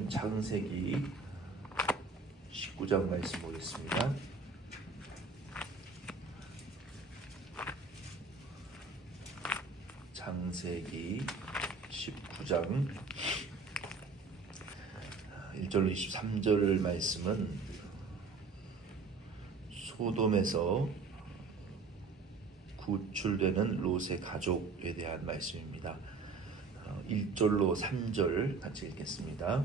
말씀은 창세기 19장 말씀 보겠습니다. 창세기 19장 1절로 23절 말씀은 소돔에서 구출되는 롯의 가족에 대한 말씀입니다. 1절로 3절 같이 읽겠습니다.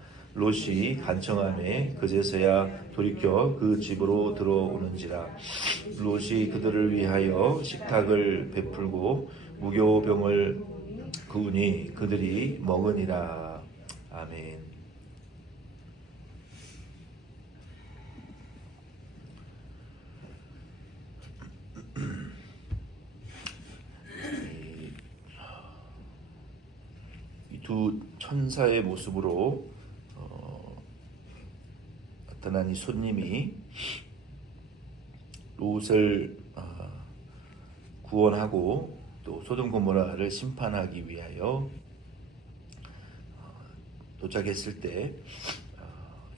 롯이 간청함에 그제서야 돌이켜 그 집으로 들어오는지라. 롯이 그들을 위하여 식탁을 베풀고 무교병을 그우니 그들이 먹으니라. 아멘. 이두 천사의 모습으로 어, 나타난 이 손님이 롯을 어, 구원하고 또 소돔 고모라를 심판하기 위하여 어, 도착했을 때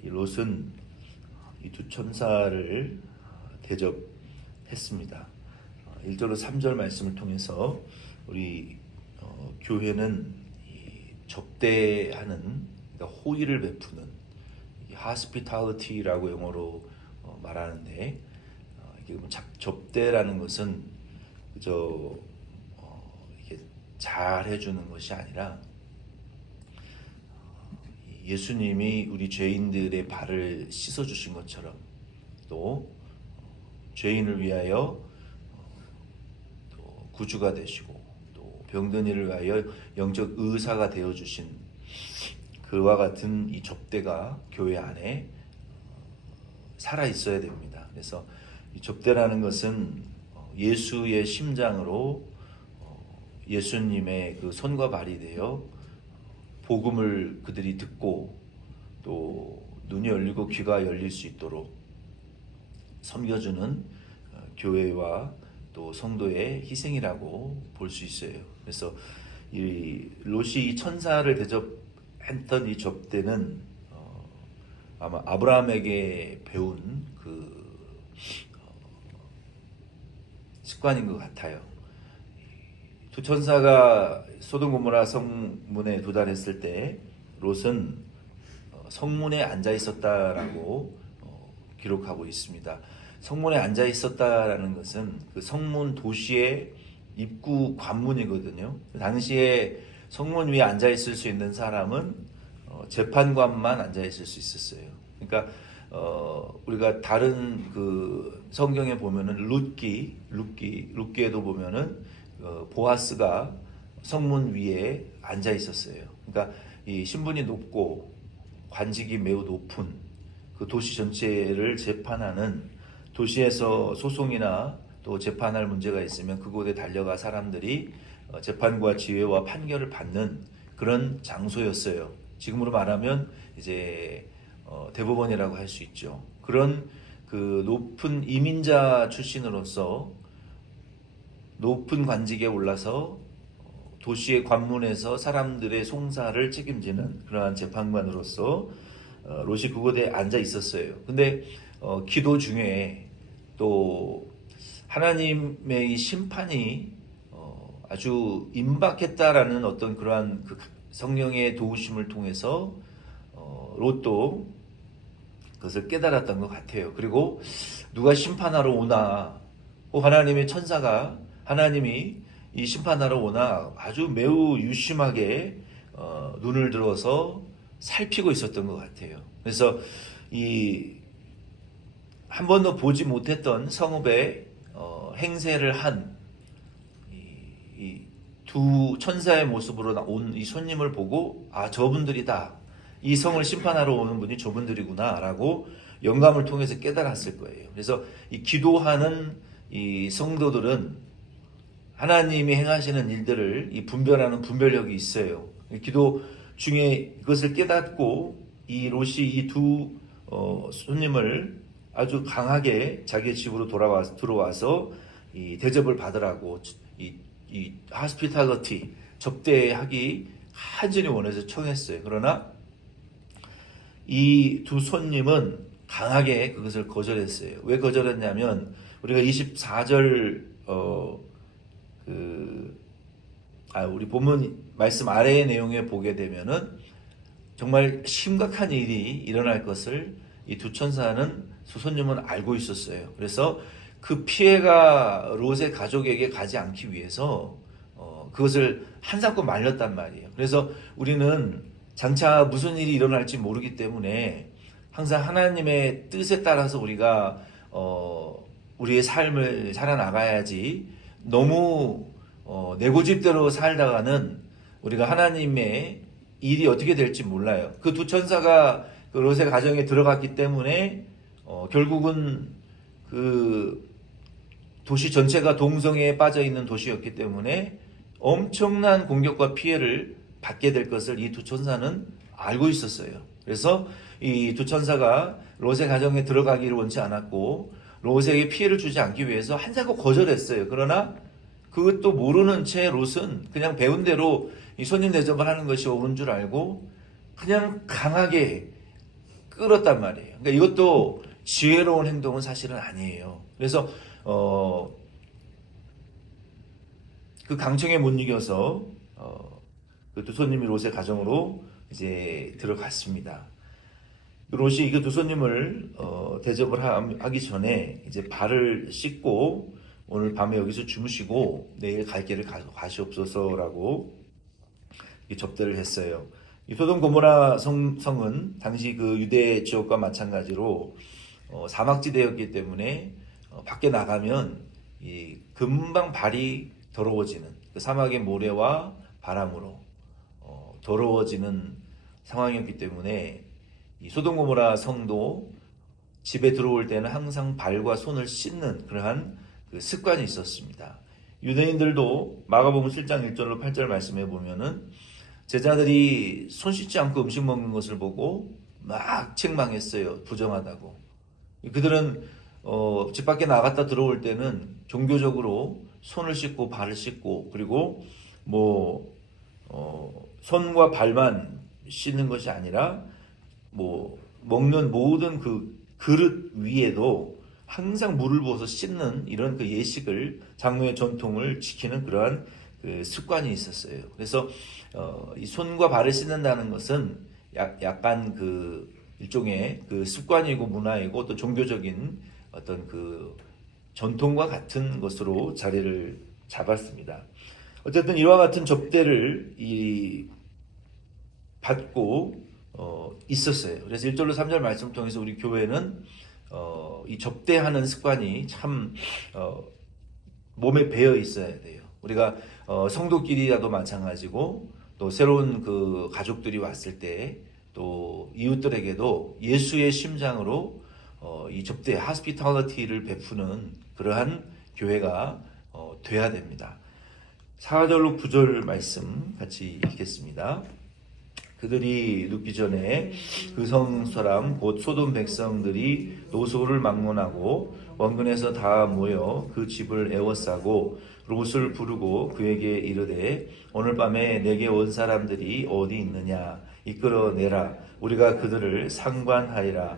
이 롯은 이 두 천사를 어, 대접했습니다. 1절로 3절 말씀을 통해서 우리 어, 교회는 이 접대하는 그러니까 호의를 베푸는 이 hospitality라고 영어로 어, 말하는데 어, 이게 뭐 잡- 접대라는 것은 그저 어, 이게 잘 해주는 것이 아니라 어, 이 예수님이 우리 죄인들의 발을 씻어 주신 것처럼 또 어, 죄인을 위하여 또 구주가 되시고 또 병든 이를 위하여 영적 의사가 되어 주신 그와 같은 이 접대가 교회 안에 어, 살아 있어야 됩니다. 그래서 이 접대라는 것은 어, 예수의 심장으로 어, 예수님의 그 손과 발이 되어 복음을 그들이 듣고 또 눈이 열리고 귀가 열릴 수 있도록 섬겨주는 어, 교회와 또 성도의 희생이라고 볼 수 있어요. 그래서 이 롯이 이 천사를 대접 했던 이 접대는 어, 아마 아브라함에게 배운 그 어, 습관인 것 같아요. 두 천사가 소돔 고모라 성문에 도달했을 때 롯은 어, 성문에 앉아 있었다라고 어, 기록하고 있습니다. 성문에 앉아 있었다라는 것은 그 성문 도시의 입구 관문이거든요. 당시에 성문 위에 앉아 있을 수 있는 사람은 어, 재판관만 앉아 있을 수 있었어요. 그러니까 어, 우리가 다른 그 성경에 보면은 룻기, 룻기, 룻기에도 보면은 어, 보아스가 성문 위에 앉아 있었어요. 그러니까 이 신분이 높고 관직이 매우 높은 그 도시 전체를 재판하는 도시에서 소송이나 또 재판할 문제가 있으면 그곳에 달려가 사람들이 어, 재판과 지혜와 판결을 받는 그런 장소였어요. 지금으로 말하면 이제 어, 대법원이라고 할 수 있죠. 그런 그 높은 이민자 출신으로서 높은 관직에 올라서 어, 도시의 관문에서 사람들의 송사를 책임지는 그러한 재판관으로서 어, 롯이 그곳에 앉아 있었어요. 근데 어, 기도 중에 또 하나님의 이 심판이 어, 아주 임박했다라는 어떤 그러한 그 성령의 도우심을 통해서 어, 롯도 그것을 깨달았던 것 같아요. 그리고 누가 심판하러 오나, 또 하나님의 천사가 하나님이 이 심판하러 오나 아주 매우 유심하게 어, 눈을 들어서 살피고 있었던 것 같아요. 그래서 이 한 번도 보지 못했던 성읍에 어, 행세를 한이두 천사의 모습으로 온 이 손님을 보고 아 저분들이다 이 성을 심판하러 오는 분이 저분들이구나라고 영감을 통해서 깨달았을 거예요. 그래서 이 기도하는 이 성도들은 하나님이 행하시는 일들을 이 분별하는 분별력이 있어요. 기도 중에 이것을 깨닫고 이 롯이 이두 어, 손님을 아주 강하게 자기 집으로 돌아와 들어와서 이 대접을 받으라고 이, 이 하스피탈러티 접대하기 한전히 원해서 청했어요. 그러나 이 두 손님은 강하게 그것을 거절했어요. 왜 거절했냐면 우리가 24절 어, 그, 아, 우리 본문 말씀 아래의 내용에 보게 되면은 정말 심각한 일이 일어날 것을 이 두 천사는 수손님은 알고 있었어요. 그래서 그 피해가 롯의 가족에게 가지 않기 위해서 어, 그것을 한사코 말렸단 말이에요. 그래서 우리는 장차 무슨 일이 일어날지 모르기 때문에 항상 하나님의 뜻에 따라서 우리가 어, 우리의 삶을 살아나가야지 너무 어, 내 고집대로 살다가는 우리가 하나님의 일이 어떻게 될지 몰라요. 그 두 천사가 그 롯의 가정에 들어갔기 때문에 어, 결국은 그 도시 전체가 동성애에 빠져 있는 도시였기 때문에 엄청난 공격과 피해를 받게 될 것을 이 두 천사는 알고 있었어요. 그래서 이 두 천사가 롯의 가정에 들어가기를 원치 않았고 롯에게 피해를 주지 않기 위해서 한사코 거절했어요. 그러나 그것도 모르는 채 롯은 그냥 배운 대로 이 손님 대접을 하는 것이 옳은 줄 알고 그냥 강하게 끌었단 말이에요. 그러니까 이것도 지혜로운 행동은 사실은 아니에요. 그래서 어, 그 강청에 못 이겨서 어, 그 두 손님이 롯의 가정으로 이제 들어갔습니다. 그 롯이 그 두 손님을 어, 대접을 하기 전에 이제 발을 씻고 오늘 밤에 여기서 주무시고 내일 갈 길을 가시옵소서라고 접대를 했어요. 이 소돔 고모라 성, 성은 당시 그 유대 지역과 마찬가지로 어, 사막지대였기 때문에 어, 밖에 나가면 이 금방 발이 더러워지는 그 사막의 모래와 바람으로 어, 더러워지는 상황이었기 때문에 이 소돔 고모라 성도 집에 들어올 때는 항상 발과 손을 씻는 그러한 그 습관이 있었습니다. 유대인들도 마가복음 7장 1절로 8절 말씀해 보면은 제자들이 손 씻지 않고 음식 먹는 것을 보고 막 책망했어요. 부정하다고. 그들은 어, 집 밖에 나갔다 들어올 때는 종교적으로 손을 씻고 발을 씻고 그리고 뭐 어, 손과 발만 씻는 것이 아니라 뭐 먹는 모든 그 그릇 위에도 항상 물을 부어서 씻는 이런 그 예식을 장로의 전통을 지키는 그러한 그 습관이 있었어요. 그래서 어, 이 손과 발을 씻는다는 것은 약, 약간 그 일종의 그 습관이고 문화이고 또 종교적인 어떤 그 전통과 같은 것으로 자리를 잡았습니다. 어쨌든 이와 같은 접대를 이 받고 어, 있었어요. 그래서 1절로 3절 말씀 통해서 우리 교회는 어, 이 접대하는 습관이 참 어, 몸에 배어 있어야 돼요. 우리가 어, 성도끼리라도 마찬가지고 또 새로운 그 가족들이 왔을 때 또 이웃들에게도 예수의 심장으로 어, 이 접대 하스피탈리티를 베푸는 그러한 교회가 어, 돼야 됩니다. 4절로 9절 말씀 같이 읽겠습니다. 그들이 눕기 전에 그 성 사람 곧 소돔 백성들이 노소를 막론하고 원근에서 다 모여 그 집을 에워싸고 롯을 부르고 그에게 이르되 오늘 밤에 내게 온 사람들이 어디 있느냐 이끌어내라 우리가 그들을 상관하리라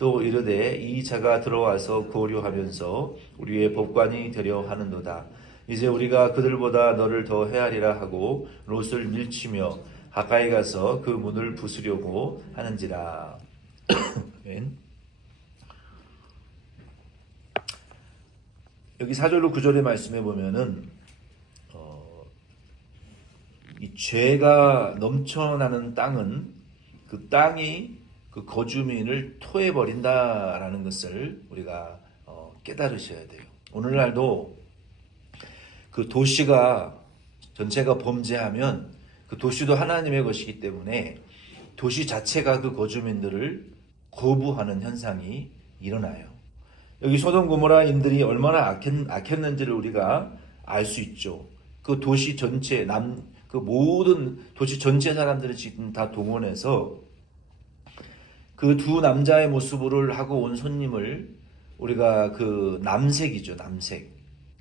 또 이르되 이 자가 들어와서 고려하면서 우리의 법관이 되려 하는도다. 이제 우리가 그들보다 너를 더 헤아리라 하고 롯을 밀치며 가까이 가서 그 문을 부수려고 하는지라. 여기 4절로 9절의 말씀에 보면은 어, 이 죄가 넘쳐나는 땅은 그 땅이 그 거주민을 토해 버린다라는 것을 우리가 어, 깨달으셔야 돼요. 오늘날도 그 도시가 전체가 범죄하면 그 도시도 하나님의 것이기 때문에 도시 자체가 그 거주민들을 거부하는 현상이 일어나요. 여기 소돔 고모라인들이 얼마나 악했, 악했는지를 우리가 알 수 있죠. 그 도시 전체 남 그 모든 도시 전체 사람들을 지금 다 동원해서 그 두 남자의 모습을 하고 온 손님을 우리가 그 남색이죠 남색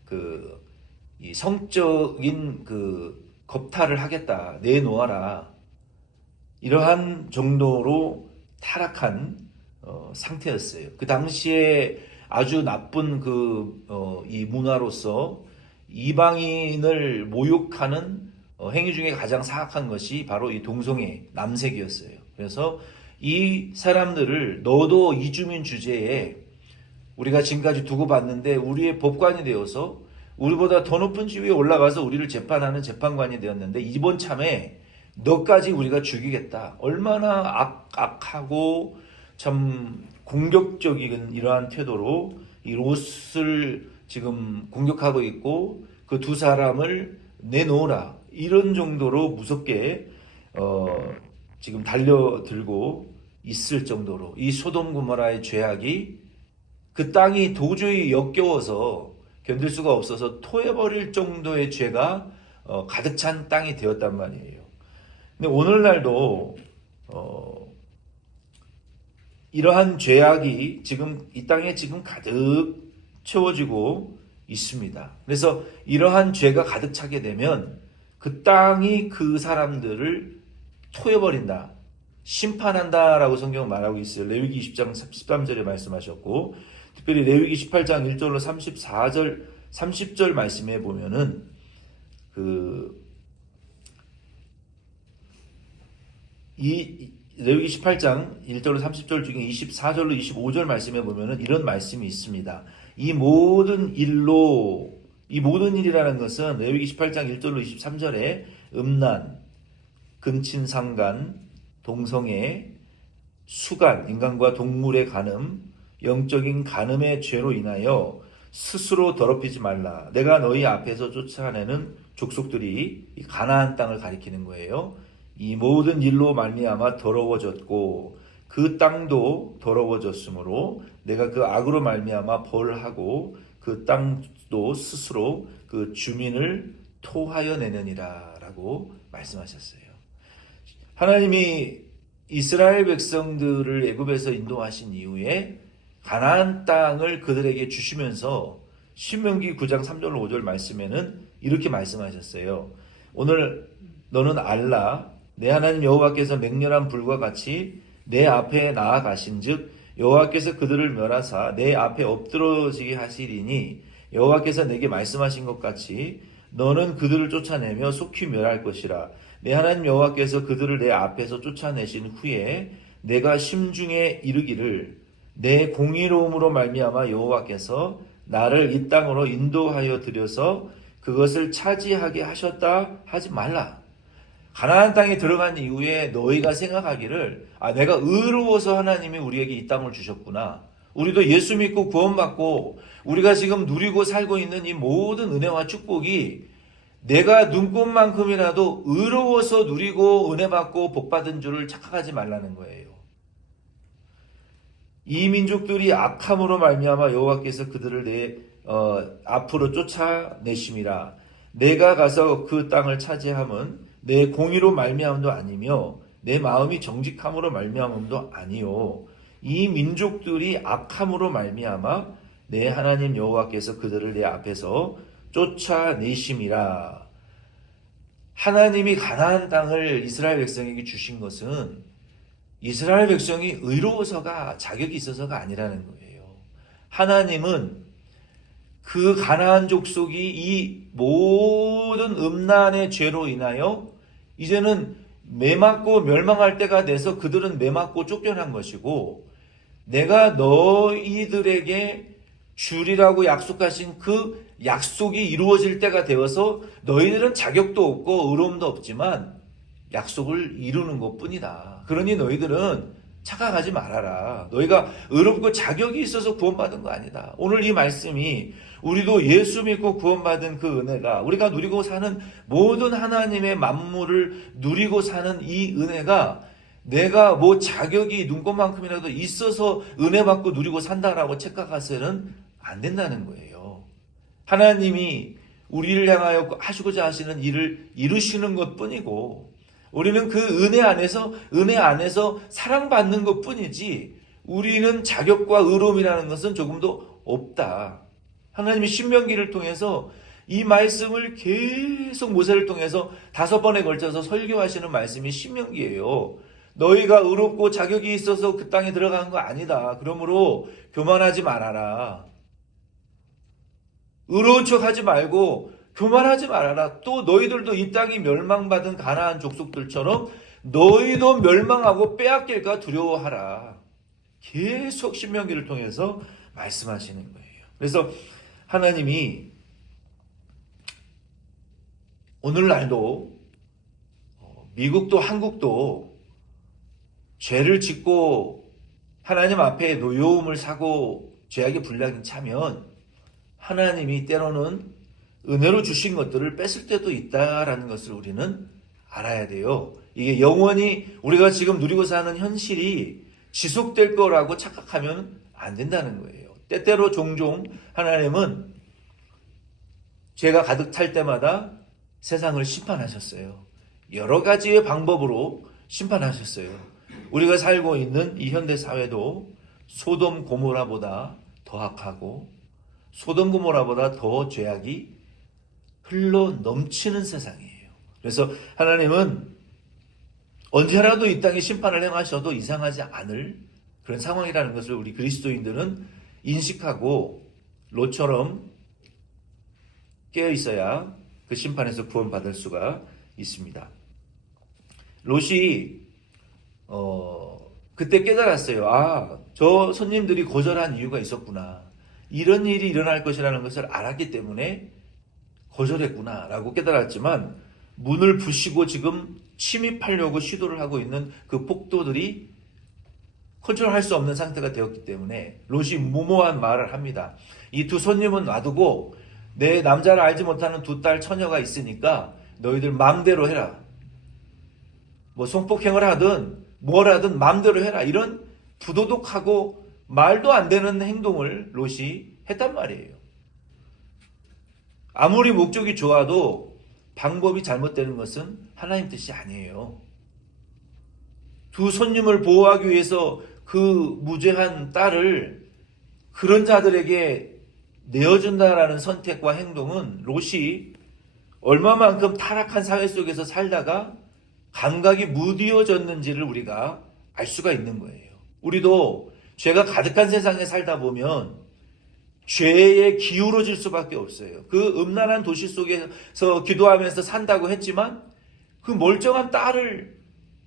그이 성적인 그 겁탈을 하겠다 내놓아라 이러한 정도로 타락한 어, 상태였어요. 그 당시에 아주 나쁜 그, 어, 이 문화로서 이방인을 모욕하는 어, 행위 중에 가장 사악한 것이 바로 이 동성애 남색이었어요. 그래서 이 사람들을 너도 이주민 주제에 우리가 지금까지 두고 봤는데 우리의 법관이 되어서 우리보다 더 높은 지위에 올라가서 우리를 재판하는 재판관이 되었는데 이번 참에 너까지 우리가 죽이겠다. 얼마나 악, 악하고 참 공격적인 이러한 태도로 이 롯을 지금 공격하고 있고 그 두 사람을 내놓으라. 이런 정도로 무섭게 어, 지금 달려들고 있을 정도로 이 소돔 고모라의 죄악이 그 땅이 도저히 역겨워서 견딜 수가 없어서 토해버릴 정도의 죄가 어, 가득 찬 땅이 되었단 말이에요. 근데 오늘날도 어, 이러한 죄악이 지금 이 땅에 지금 가득 채워지고 있습니다. 그래서 이러한 죄가 가득 차게 되면 그 땅이 그 사람들을 토해버린다. 심판한다 라고 성경은 말하고 있어요. 레위기 20장 13절에 말씀하셨고 특별히 레위기 18장 1절로 34절 30절 말씀에 보면은 그 이 레위기 18장 1절로 30절 중에 24절로 25절 말씀에 보면은 이런 말씀이 있습니다. 이 모든 일로 이 모든 일이라는 것은 레위기 18장 1절로 23절에 음란, 근친상간, 동성애, 수간, 인간과 동물의 간음, 영적인 간음의 죄로 인하여 스스로 더럽히지 말라. 내가 너희 앞에서 쫓아내는 족속들이 이 가나안 땅을 가리키는 거예요. 이 모든 일로 말미암아 더러워졌고 그 땅도 더러워졌으므로 내가 그 악으로 말미암아 벌하고 그 땅도 스스로 그 주민을 토하여 내느니라라고 말씀하셨어요. 하나님이 이스라엘 백성들을 애굽에서 인도하신 이후에 가나안 땅을 그들에게 주시면서 신명기 9장 3절 5절 말씀에는 이렇게 말씀하셨어요. 오늘 너는 알라 내 하나님 여호와께서 맹렬한 불과 같이 내 앞에 나아가신즉 여호와께서 그들을 멸하사 내 앞에 엎드러지게 하시리니 여호와께서 내게 말씀하신 것 같이 너는 그들을 쫓아내며 속히 멸할 것이라 내 하나님 여호와께서 그들을 내 앞에서 쫓아내신 후에 내가 심중에 이르기를 내 공의로움으로 말미암아 여호와께서 나를 이 땅으로 인도하여 들여서 그것을 차지하게 하셨다 하지 말라. 가나안 땅에 들어간 이후에 너희가 생각하기를 아 내가 의로워서 하나님이 우리에게 이 땅을 주셨구나. 우리도 예수 믿고 구원받고 우리가 지금 누리고 살고 있는 이 모든 은혜와 축복이 내가 눈꽃만큼이라도 의로워서 누리고 은혜 받고 복 받은 줄을 착각하지 말라는 거예요. 이 민족들이 악함으로 말미암아 여호와께서 그들을 내 어, 앞으로 쫓아내심이라 내가 가서 그 땅을 차지함은 내 공의로 말미암음도 아니며 내 마음이 정직함으로 말미암음도 아니요 이 민족들이 악함으로 말미암아 내 하나님 여호와께서 그들을 내 앞에서 쫓아내심이라 하나님이 가나안 땅을 이스라엘 백성에게 주신 것은 이스라엘 백성이 의로워서가 자격이 있어서가 아니라는 거예요. 하나님은 그 가나안 족속이 이 모든 음란의 죄로 인하여 이제는 매맞고 멸망할 때가 돼서 그들은 매맞고 쫓겨난 것이고 내가 너희들에게 주리라고 약속하신 그 약속이 이루어질 때가 되어서 너희들은 자격도 없고 의로움도 없지만 약속을 이루는 것 뿐이다. 그러니 너희들은 착각하지 말아라. 너희가 의롭고 자격이 있어서 구원받은 거 아니다. 오늘 이 말씀이 우리도 예수 믿고 구원받은 그 은혜가 우리가 누리고 사는 모든 하나님의 만물을 누리고 사는 이 은혜가 내가 뭐 자격이 눈꽃만큼이라도 있어서 은혜 받고 누리고 산다라고 착각하서는 안 된다는 거예요. 하나님이 우리를 향하여 하시고자 하시는 일을 이루시는 것 뿐이고 우리는 그 은혜 안에서 은혜 안에서 사랑받는 것 뿐이지 우리는 자격과 의로움이라는 것은 조금도 없다. 하나님이 신명기를 통해서 이 말씀을 계속 모세를 통해서 다섯 번에 걸쳐서 설교하시는 말씀이 신명기예요. 너희가 의롭고 자격이 있어서 그 땅에 들어간 거 아니다. 그러므로 교만하지 말아라. 의로운 척 하지 말고 교만하지 말아라. 또 너희들도 이 땅이 멸망받은 가나안 족속들처럼 너희도 멸망하고 빼앗길까 두려워하라. 계속 신명기를 통해서 말씀하시는 거예요. 그래서 하나님이 오늘날도 어, 미국도 한국도 죄를 짓고 하나님 앞에 노여움을 사고 죄악의 분량이 차면 하나님이 때로는 은혜로 주신 것들을 뺏을 때도 있다라는 것을 우리는 알아야 돼요. 이게 영원히 우리가 지금 누리고 사는 현실이 지속될 거라고 착각하면 안 된다는 거예요. 때때로 종종 하나님은 죄가 가득 찰 때마다 세상을 심판하셨어요. 여러 가지의 방법으로 심판하셨어요. 우리가 살고 있는 이 현대 사회도 소돔 고모라보다 더 악하고 소돔 고모라보다 더 죄악이 흘러 넘치는 세상이에요. 그래서 하나님은 언제라도 이 땅에 심판을 행하셔도 이상하지 않을 그런 상황이라는 것을 우리 그리스도인들은 인식하고 로처럼 깨어 있어야 그 심판에서 구원받을 수가 있습니다. 롯이 어, 그때 깨달았어요. 아, 저 손님들이 거절한 이유가 있었구나. 이런 일이 일어날 것이라는 것을 알았기 때문에 거절했구나라고 깨달았지만 문을 부시고 지금 침입하려고 시도를 하고 있는 그 폭도들이 컨트롤할 수 없는 상태가 되었기 때문에 롯이 무모한 말을 합니다. 이 두 손님은 놔두고 내 남자를 알지 못하는 두 딸 처녀가 있으니까 너희들 마음대로 해라. 뭐 성폭행을 하든 뭘 하든 마음대로 해라. 이런 부도덕하고 말도 안 되는 행동을 롯이 했단 말이에요. 아무리 목적이 좋아도 방법이 잘못되는 것은 하나님 뜻이 아니에요. 두 손님을 보호하기 위해서 그 무죄한 딸을 그런 자들에게 내어준다라는 선택과 행동은 롯이 얼마만큼 타락한 사회 속에서 살다가 감각이 무디어졌는지를 우리가 알 수가 있는 거예요. 우리도 죄가 가득한 세상에 살다 보면 죄에 기울어질 수밖에 없어요. 그 음란한 도시 속에서 기도하면서 산다고 했지만 그 멀쩡한 딸을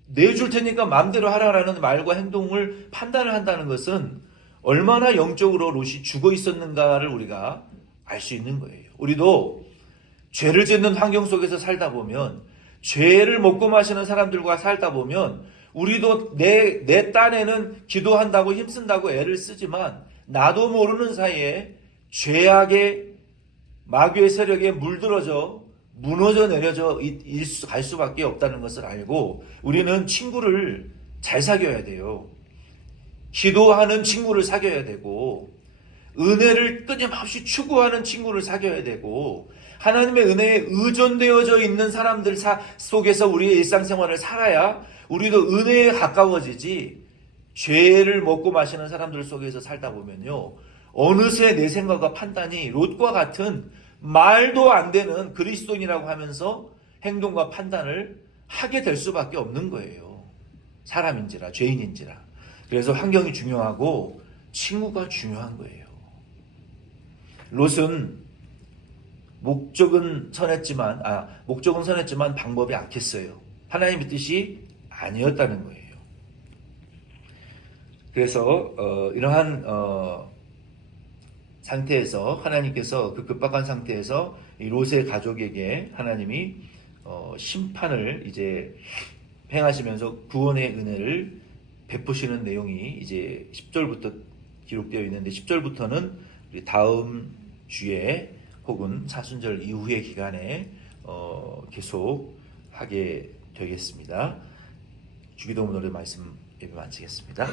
내줄 테니까 마음대로 하라라는 말과 행동을 판단을 한다는 것은 얼마나 영적으로 롯이 죽어 있었는가를 우리가 알 수 있는 거예요. 우리도 죄를 짓는 환경 속에서 살다 보면 죄를 먹고 마시는 사람들과 살다 보면 우리도 내, 내 딴에는 기도한다고 힘쓴다고 애를 쓰지만 나도 모르는 사이에 죄악의 마귀의 세력에 물들어져 무너져 내려져 갈 수밖에 없다는 것을 알고 우리는 친구를 잘 사귀어야 돼요. 기도하는 친구를 사귀어야 되고 은혜를 끊임없이 추구하는 친구를 사귀어야 되고 하나님의 은혜에 의존되어져 있는 사람들 속에서 우리의 일상생활을 살아야 우리도 은혜에 가까워지지 죄를 먹고 마시는 사람들 속에서 살다 보면요 어느새 내 생각과 판단이 롯과 같은 말도 안 되는 그리스도인이라고 하면서 행동과 판단을 하게 될 수밖에 없는 거예요. 사람인지라 죄인인지라. 그래서 환경이 중요하고 친구가 중요한 거예요. 롯은 목적은 선했지만 아 목적은 선했지만 방법이 악했어요. 하나님의 뜻이 아니었다는 거예요. 그래서 어, 이러한 어, 상태에서 하나님께서 그 급박한 상태에서 이 롯의 가족에게 하나님이 어, 심판을 이제 행하시면서 구원의 은혜를 베푸시는 내용이 이제 10절부터 기록되어 있는데 10절부터는 다음 주에 혹은 사순절 이후의 기간에 어, 계속 하게 되겠습니다. 주기도문으로 말씀 예배 마치겠습니다.